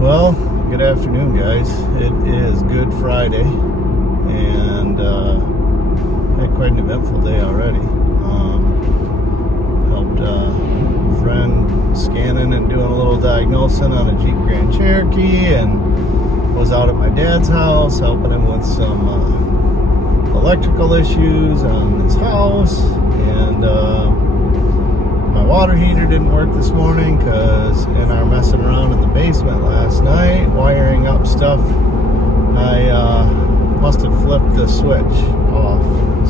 Well, good afternoon, guys. It is Good Friday, and had quite an eventful day already. Helped a friend scanning and doing a little diagnosing on a Jeep Grand Cherokee, and was out at my dad's house helping him with some electrical issues on his house, and my water heater didn't work this morning because in our messing around in the basement last night, wiring up stuff, I must have flipped the switch off.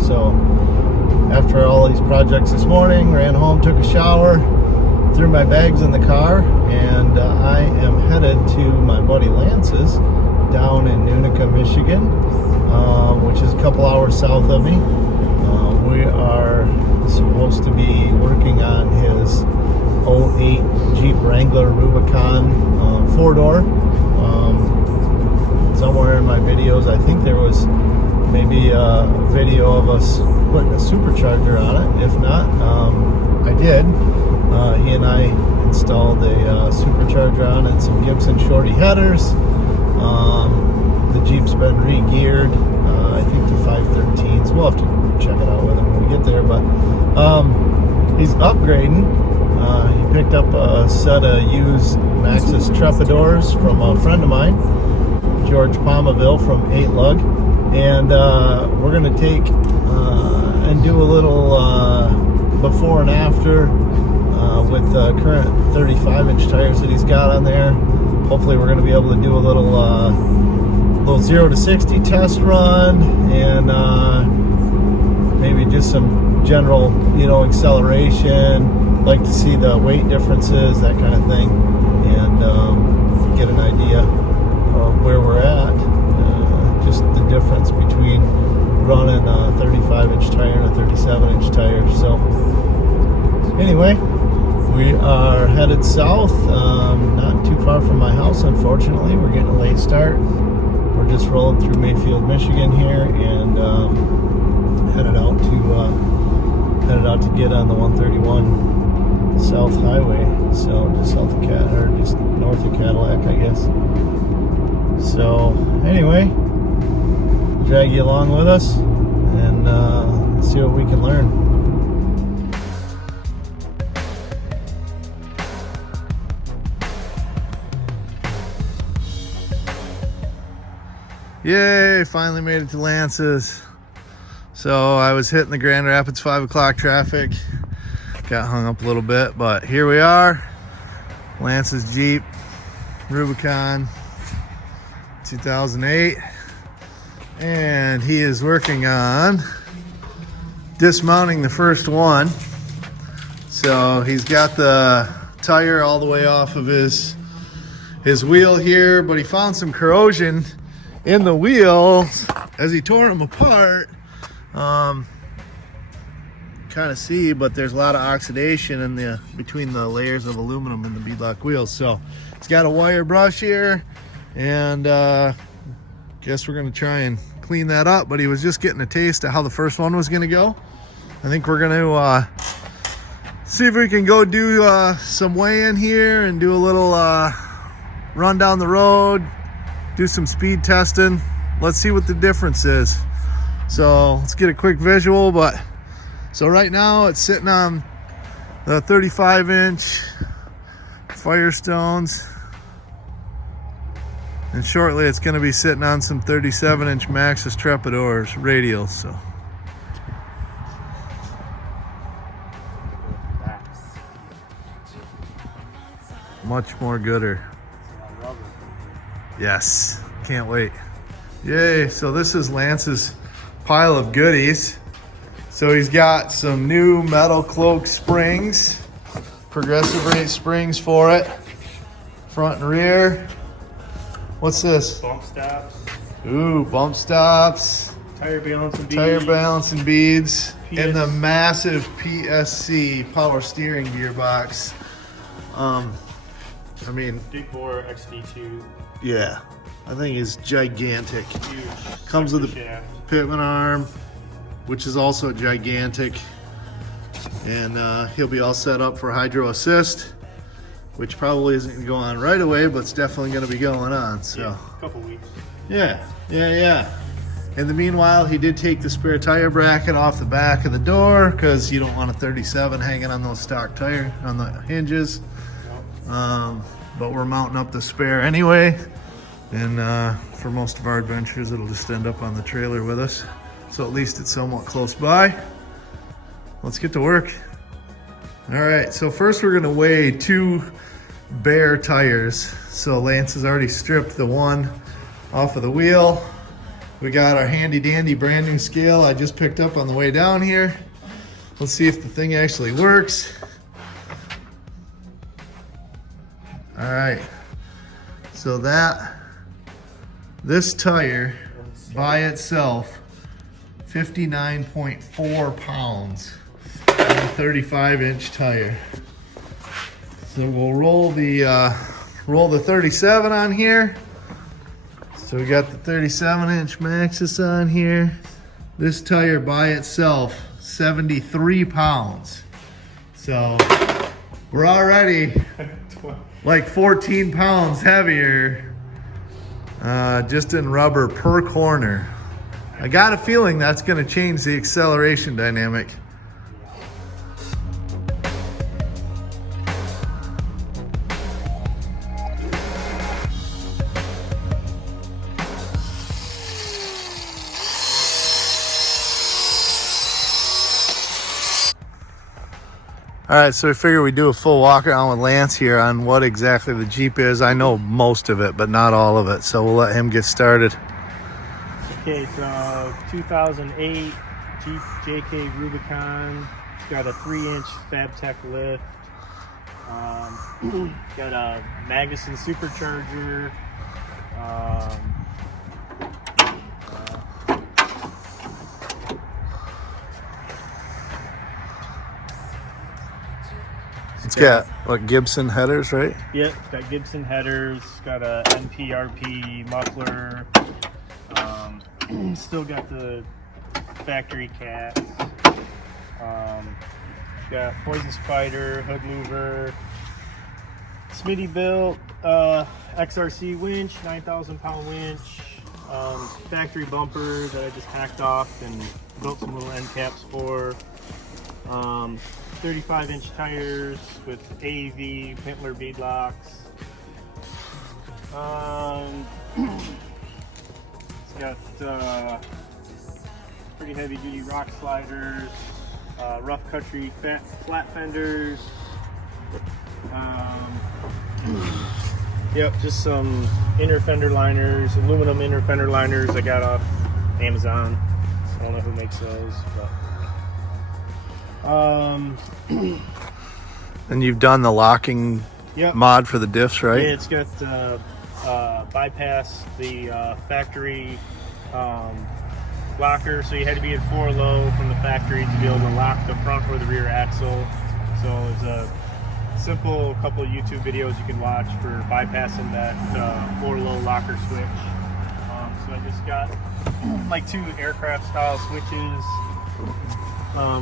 So after all these projects this morning, ran home, took a shower, threw my bags in the car, and I am headed to my buddy Lance's down in Nunica, Michigan, which is a couple hours south of me. We are supposed to be working on his 08 Jeep Wrangler Rubicon 4-door. Somewhere in my videos, I think there was maybe a video of us putting a supercharger on it. If not, I did. He and I installed a supercharger on it, some Gibson shorty headers. The Jeep's been re-geared, I think to 513s. We'll have to check it out with him when we get there, but he's upgrading. He picked up a set of used Maxxis Trepadors from a friend of mine, George Palmaville from 8 Lug, and we're going to take and do a little before and after with the current 35-inch tires that he's got on there. Hopefully we're going to be able to do a little 0 to 60 test run, and maybe just some general, acceleration. Like to see the weight differences, that kind of thing, and get an idea of where we're at. Just the difference between running a 35-inch tire and a 37-inch tire. So anyway, we are headed south, not too far from my house, unfortunately. We're getting a late start. We're just rolling through Mayfield, Michigan here, and headed out to get on the 131 South Highway. So just south of just north of Cadillac, I guess. So anyway, drag you along with us and see what we can learn. Yay, finally made it to Lance's. So I was hitting the Grand Rapids 5 o'clock traffic. Got hung up a little bit, but here we are. Lance's Jeep Rubicon 2008. And he is working on dismounting the first one. So he's got the tire all the way off of his wheel here, but he found some corrosion in the wheels as he tore them apart. Kind of see, but there's a lot of oxidation in between the layers of aluminum in the beadlock wheels. So it's got a wire brush here, and guess we're gonna try and clean that up. But he was just getting a taste of how the first one was gonna go. I think we're gonna see if we can go do some weigh-in here and do a little run down the road, do some speed testing. Let's see what the difference is. So let's get a quick visual. But so right now it's sitting on the 35-inch Firestones, and shortly it's going to be sitting on some 37-inch Maxxis Trepadors radials. So much more gooder. Yes, can't wait. Yay, so this is Lance's pile of goodies. So he's got some new metal cloak springs, progressive rate springs for it, front and rear. What's this? Bump stops. Ooh, bump stops. Tire balancing beads. Tire balancing beads. And the massive PSC power steering gearbox. I mean, big bore XD2. Yeah, I think it's gigantic. Huge. Comes with a shaft. Pitman arm, which is also gigantic. And he'll be all set up for hydro assist. which probably isn't going to go on right away, but it's definitely going to be going on. So Yeah, a couple weeks. Yeah. In the meanwhile, he did take the spare tire bracket off the back of the door because you don't want a 37 hanging on those stock tire on the hinges. But we're mounting up the spare anyway, and for most of our adventures, it'll just end up on the trailer with us. So at least it's somewhat close by. Let's get to work. All right, so first we're gonna weigh 2 bare tires. So Lance has already stripped the one off of the wheel. We got our handy dandy brand new scale I just picked up on the way down here. Let's see if the thing actually works. All right, so this tire by itself, 59.4 pounds on a 35-inch tire. So we'll roll the 37 on here. So we got the 37-inch Maxxis on here. This tire by itself, 73 pounds. So we're already like 14 pounds heavier just in rubber per corner. I got a feeling that's going to change the acceleration dynamic. All right, so we figure we do a full walk around with Lance here on what exactly the Jeep is. I know most of it, but not all of it, so we'll let him get started. Okay, so 2008 Jeep JKU Rubicon. It's got a 3-inch FabTech lift. Got a Maxxis Supercharger. It's got what, Gibson headers, right? Yep, it's got Gibson headers. Got a NPRP muffler. Still got the factory cats. Got Poison Spider, hood louver, Smitty built XRC winch, 9,000 pound winch, factory bumper that I just hacked off and built some little end caps for. 35-inch tires with AEV Pitler bead locks. It's got pretty heavy duty rock sliders, rough country flat fenders. Yep, just some inner fender liners, aluminum inner fender liners I got off Amazon. I don't know who makes those, but And you've done the locking mod for the diffs, right? Yeah, it's got bypass the factory locker, so you had to be at 4 low from the factory to be able to lock the front or the rear axle. So it's a simple couple of YouTube videos you can watch for bypassing that 4 low locker switch. So I just got like 2 aircraft style switches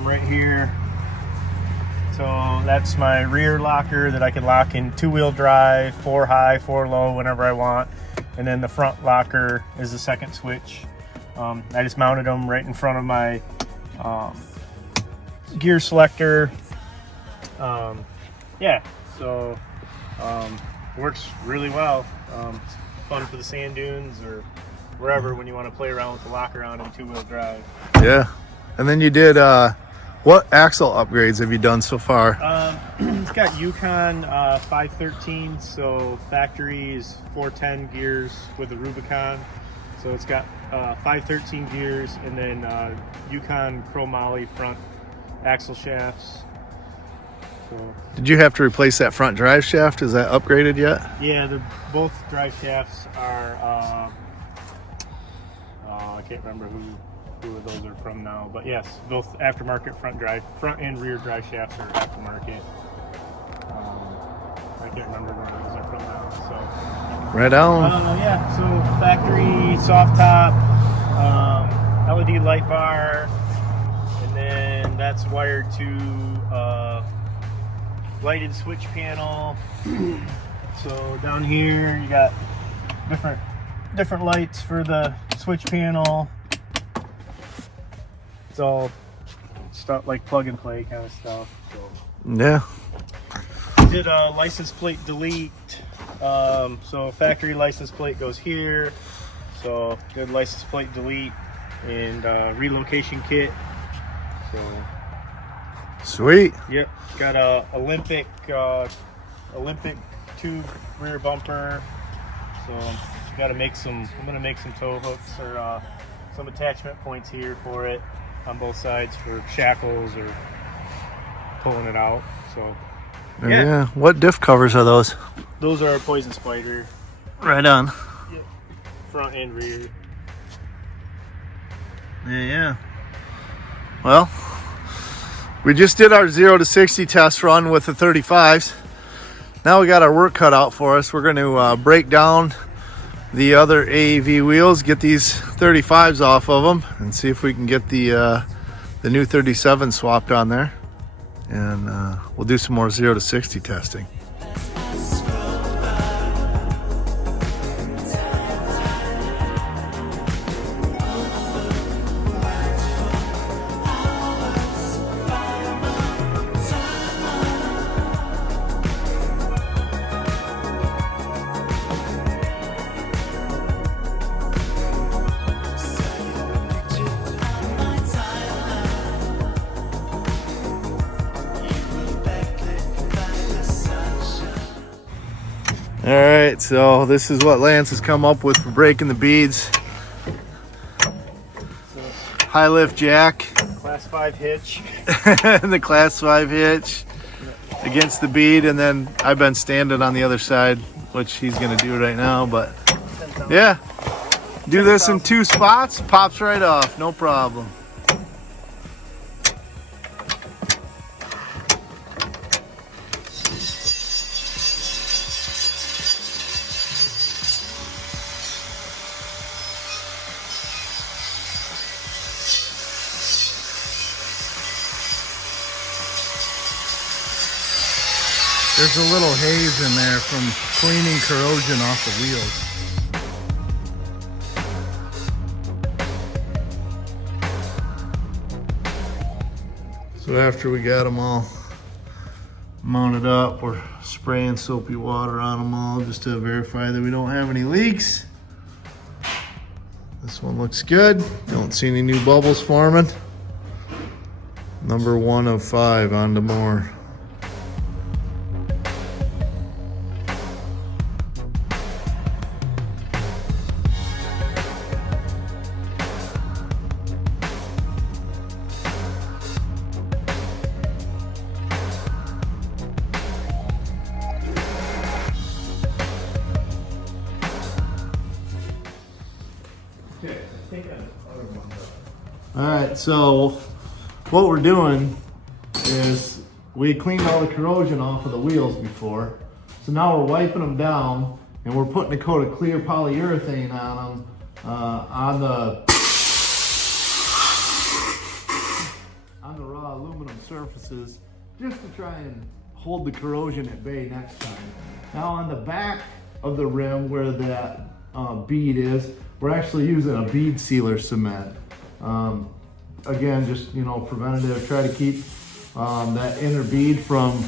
right here. So that's my rear locker that I can lock in 2-wheel drive, 4 high, 4 low, whenever I want. And then the front locker is the second switch. I just mounted them right in front of my gear selector. Yeah, so it works really well. It's fun for the sand dunes or wherever when you want to play around with the locker on in 2-wheel drive. Yeah, and then you did what axle upgrades have you done so far? It's got Yukon 513, so factory is 410 gears with the Rubicon. So it's got 513 gears and then Yukon chromoly front axle shafts. So, did you have to replace that front drive shaft? Is that upgraded yet? yeah, both drive shafts are, I can't remember who those are from now, but yes, both aftermarket front and rear drive shafts are aftermarket. I can't remember where those are from now. So right on. Yeah, so factory soft top, LED light bar, and then that's wired to lighted switch panel. So down here you got different lights for the switch panel. It's all stuff like plug and play kind of stuff. So. Yeah. Did a license plate delete. So factory license plate goes here. So did license plate delete and relocation kit. So Sweet. yep, got a Olympic tube rear bumper. So got to make some. I'm gonna make some tow hooks or some attachment points here for it on both sides for shackles or pulling it out. So Yeah. What diff covers are those? those are Poison Spider. Right on. Yep. Front and rear. Yeah. Well, we just did our 0 to 60 test run with the 35s. Now we got our work cut out for us. We're going to break down the other AEV wheels, get these 35s off of them, and see if we can get the new 37 swapped on there. And we'll do some more 0 to 60 testing. All right, so this is what Lance has come up with for breaking the beads. High lift jack. Class 5 hitch. And the class 5 hitch against the bead, and then I've been standing on the other side, which he's gonna do right now, but yeah. Do this in 2 spots, pops right off, no problem. There's a little haze in there from cleaning corrosion off the wheels. So after we got them all mounted up, we're spraying soapy water on them all just to verify that we don't have any leaks. This one looks good. Don't see any new bubbles forming. Number 1 of 5, on to more. All right, so what we're doing is we cleaned all the corrosion off of the wheels before. So now we're wiping them down and we're putting a coat of clear polyurethane on them on the raw aluminum surfaces, just to try and hold the corrosion at bay next time. Now on the back of the rim where that bead is, we're actually using a bead sealer cement. Again, just, preventative, try to keep that inner bead from,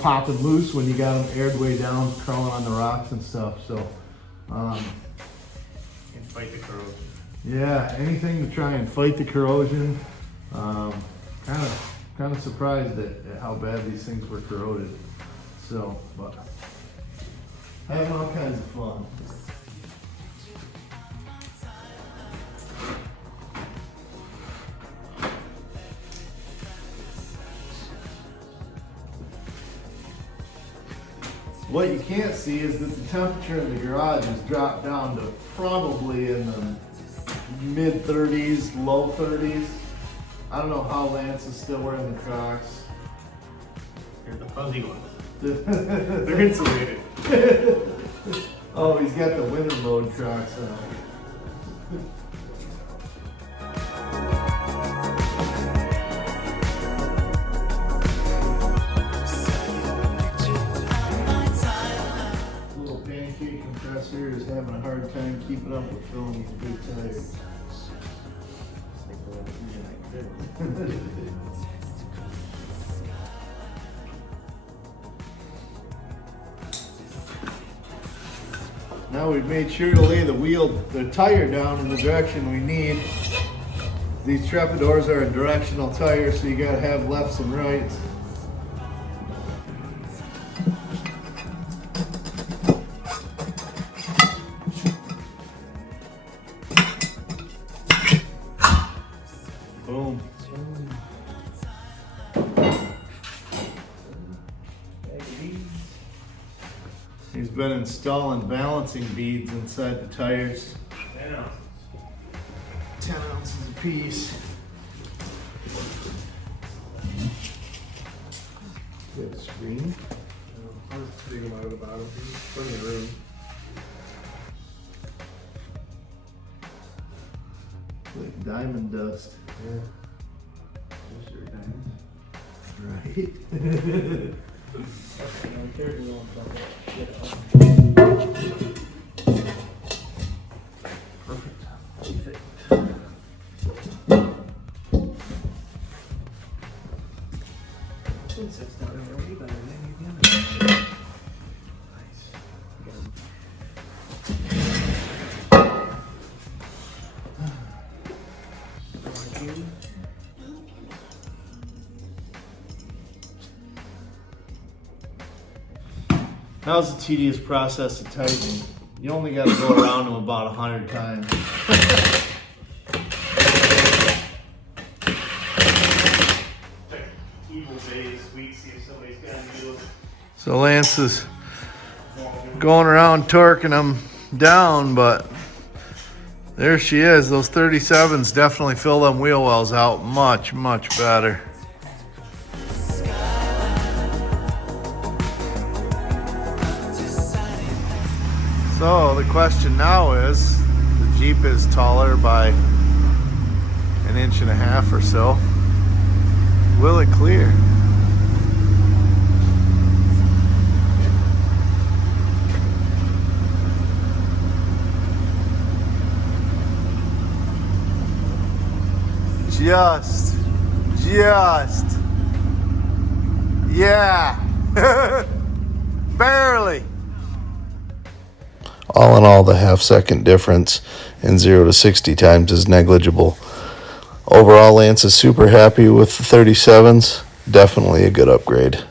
popping loose when you got them aired way down, crawling on the rocks and stuff. So, And fight the corrosion. Yeah, anything to try and fight the corrosion. Kind of surprised at how bad these things were corroded. So, but having all kinds of fun. What you can't see is that the temperature in the garage has dropped down to probably in the mid 30s, low 30s. I don't know how Lance is still wearing the Crocs. They're the fuzzy ones. They're They're insulated. Oh, he's got the winter mode Crocs on. sir is having a hard time keeping up with filling these big tires. Now we've made sure to lay the tire down in the direction we need. These Trepadors are a directional tire, so you gotta have lefts and rights. Boom. He's been installing balancing beads inside the tires. 10 ounces a piece. You have a screen? I'll just dig them out of the bottom. Plenty of room. Like diamond dust. Yeah. Just your diamonds. Right. Now's the tedious process of tightening. You only got to go around them about 100 times. So Lance is going around torquing them down, but there she is. Those 37s definitely fill them wheel wells out much, much better. So the question now is, the Jeep is taller by 1.5 inches or so. Will it clear? Just, yeah, barely. All in all, the half-second difference in 0 to 60 times is negligible. Overall, Lance is super happy with the 37s. Definitely a good upgrade.